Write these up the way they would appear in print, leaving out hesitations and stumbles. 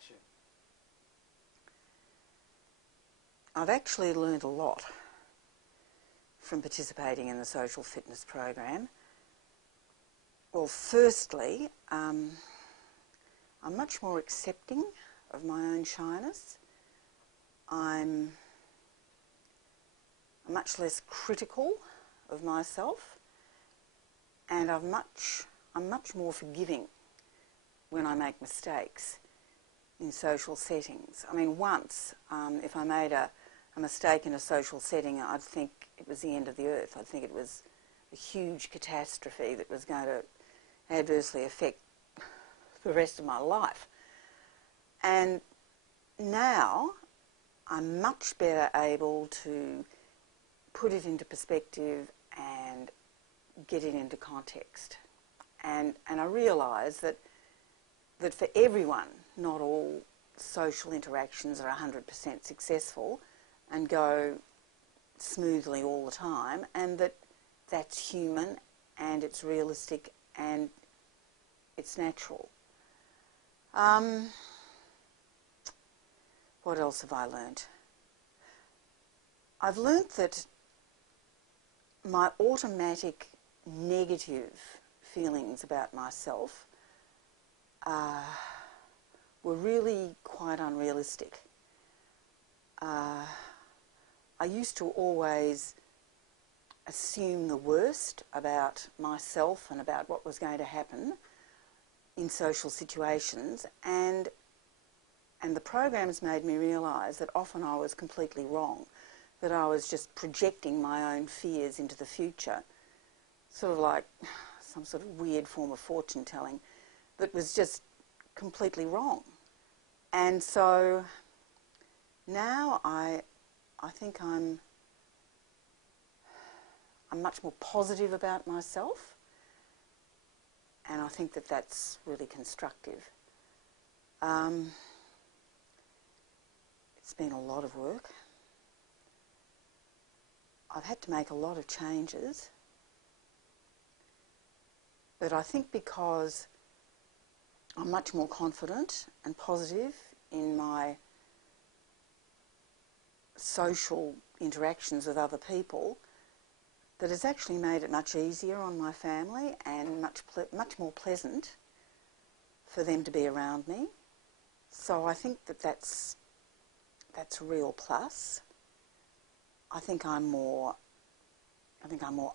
Action. I've actually learned a lot from participating in the social fitness program. Well, firstly, I'm much more accepting of my own shyness. I'm much less critical of myself, and I'm much more forgiving when I make mistakes in social settings. I mean, once, if I made a mistake in a social setting, I'd think it was the end of the earth. I'd think it was a huge catastrophe that was going to adversely affect the rest of my life. And now I'm much better able to put it into perspective and get it into context. And I realise that for everyone, not all social interactions are 100% successful and go smoothly all the time, and that's human and it's realistic and it's natural. What else have I learnt? I've learnt that my automatic negative feelings about myself were really quite unrealistic. I used to always assume the worst about myself and about what was going to happen in social situations, and the programs made me realise that often I was completely wrong, that I was just projecting my own fears into the future, sort of like some sort of weird form of fortune telling that was just completely wrong. And so now I think I'm much more positive about myself, and I think that that's really constructive. It's been a lot of work. I've had to make a lot of changes, but I think because I'm much more confident and positive in my social interactions with other people, that has actually made it much easier on my family and much more pleasant for them to be around me. So I think that that's a real plus. I think I'm more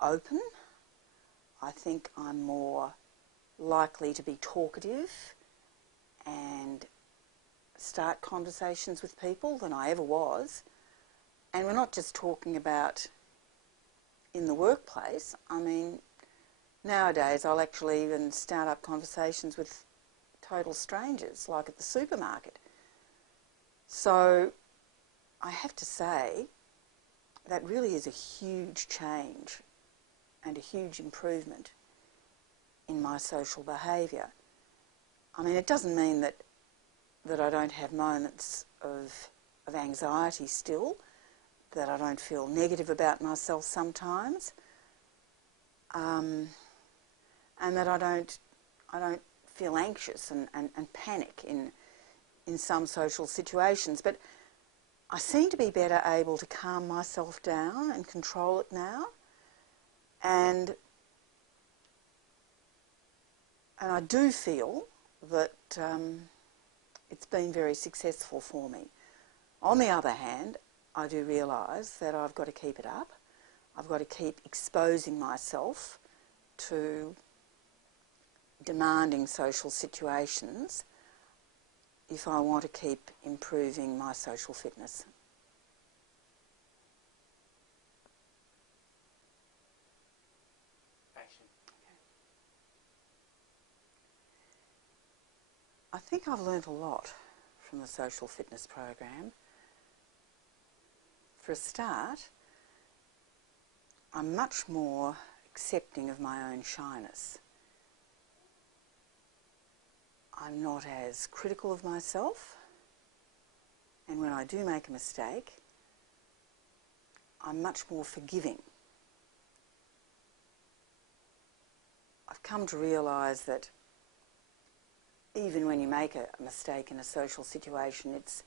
open. I think I'm more likely to be talkative and start conversations with people than I ever was. And we're not just talking about in the workplace. I mean, nowadays I'll actually even start up conversations with total strangers, like at the supermarket. So I have to say that really is a huge change and a huge improvement in my social behaviour. I mean, it doesn't mean that I don't have moments of anxiety still, that I don't feel negative about myself sometimes, and that I don't feel anxious and panic in some social situations. But I seem to be better able to calm myself down and control it now, and I do feel that it's been very successful for me. On the other hand, I do realise that I've got to keep it up. I've got to keep exposing myself to demanding social situations if I want to keep improving my social fitness. Action. I think I've learnt a lot from the social fitness program. For a start, I'm much more accepting of my own shyness. I'm not as critical of myself, and when I do make a mistake, I'm much more forgiving. I've come to realise that even when you make a mistake in a social situation, it's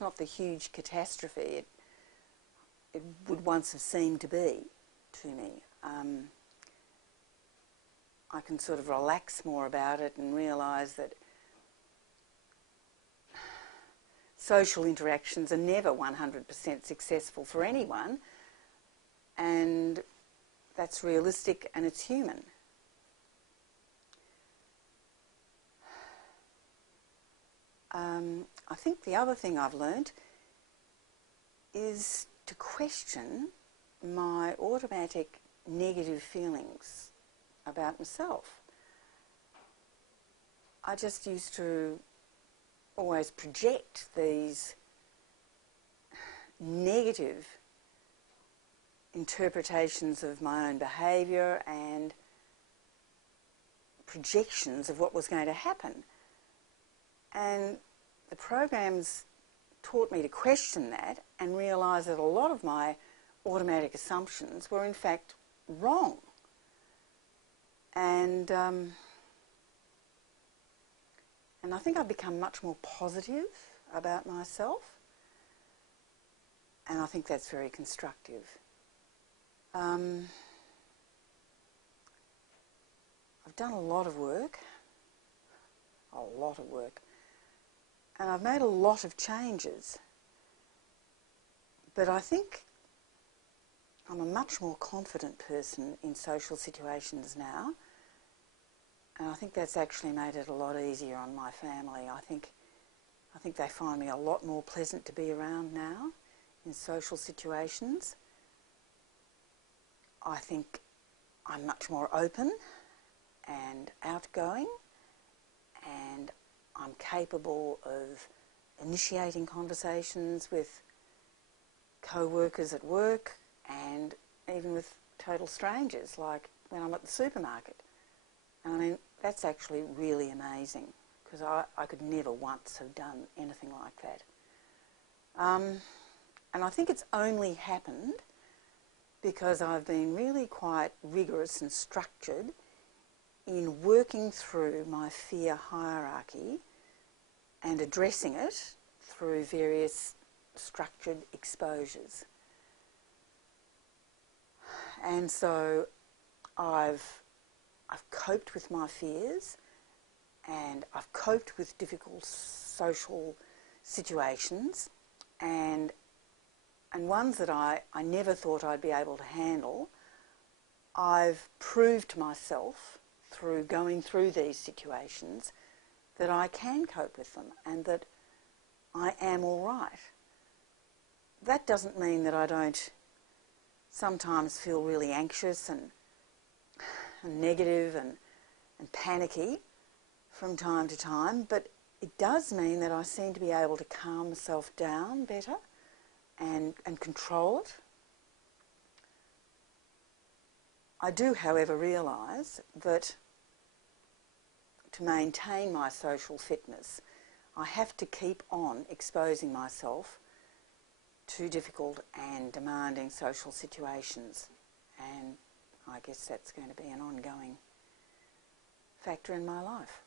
not the huge catastrophe it would once have seemed to be to me. I can sort of relax more about it and realise that social interactions are never 100% successful for anyone, and that's realistic and it's human. I think the other thing I've learnt is to question my automatic negative feelings about myself. I just used to always project these negative interpretations of my own behaviour and projections of what was going to happen. And the programs taught me to question that and realise that a lot of my automatic assumptions were in fact wrong. And I think I've become much more positive about myself, and I think that's very constructive. I've done a lot of work, and I've made a lot of changes, but I think I'm a much more confident person in social situations now, and I think that's actually made it a lot easier on my family. I think they find me a lot more pleasant to be around now in social situations. I think I'm much more open and outgoing, and I'm capable of initiating conversations with co-workers at work and even with total strangers, like when I'm at the supermarket. And I mean, that's actually really amazing, because I could never once have done anything like that. And I think it's only happened because I've been really quite rigorous and structured in working through my fear hierarchy and addressing it through various structured exposures. And so I've coped with my fears, and I've coped with difficult social situations, and ones that I never thought I'd be able to handle. I've proved to myself through going through these situations that I can cope with them and that I am all right. That doesn't mean that I don't sometimes feel really anxious and negative and panicky from time to time, but it does mean that I seem to be able to calm myself down better and control it. I do, however, realise that to maintain my social fitness, I have to keep on exposing myself to difficult and demanding social situations, and I guess that's going to be an ongoing factor in my life.